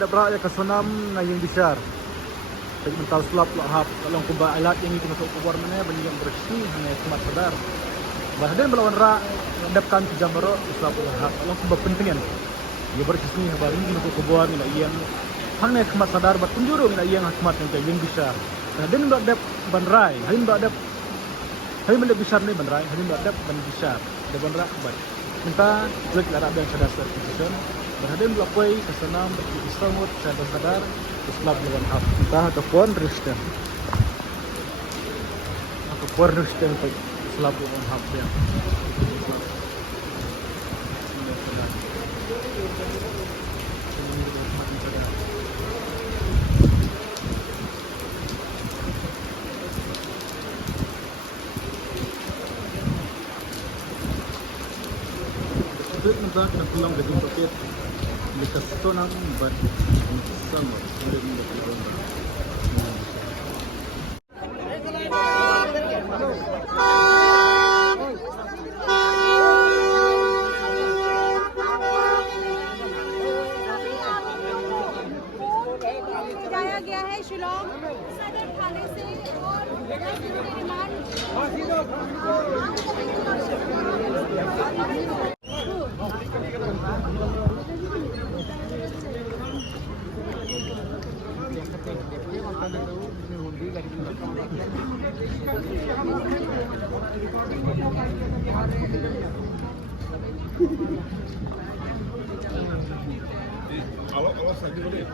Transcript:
ada berak ya kesenam ngayeng besar. Tapi mental sulap lahap kalau kuba alat yang itu masuk kubur mana banyak yang bersih hanya kumat sadar. Bahagian melawan ra hadapkan ke jamaro sulap lahap kalau kuba pentingan. Ia bersih habar ini masuk kubur mina yang hanya kumat sadar bat penjuru mina yang kumat yang besar. Dan hadap banrai, hadap besar ni banrai, hadap ban besar. Ada banra kubat. Minta kulit lara dan sadar certification. Berhadap melakukan kesenam berkisamut sadar Islam lawan hap kita ataupun Kristen untuk Islam lawan hap ya. Itu tentang pulang ke tempat lekas tonang ban sama dari Indonesia. जाया गया है शिलोंग सदर थाने से और remand Awas lagi boleh.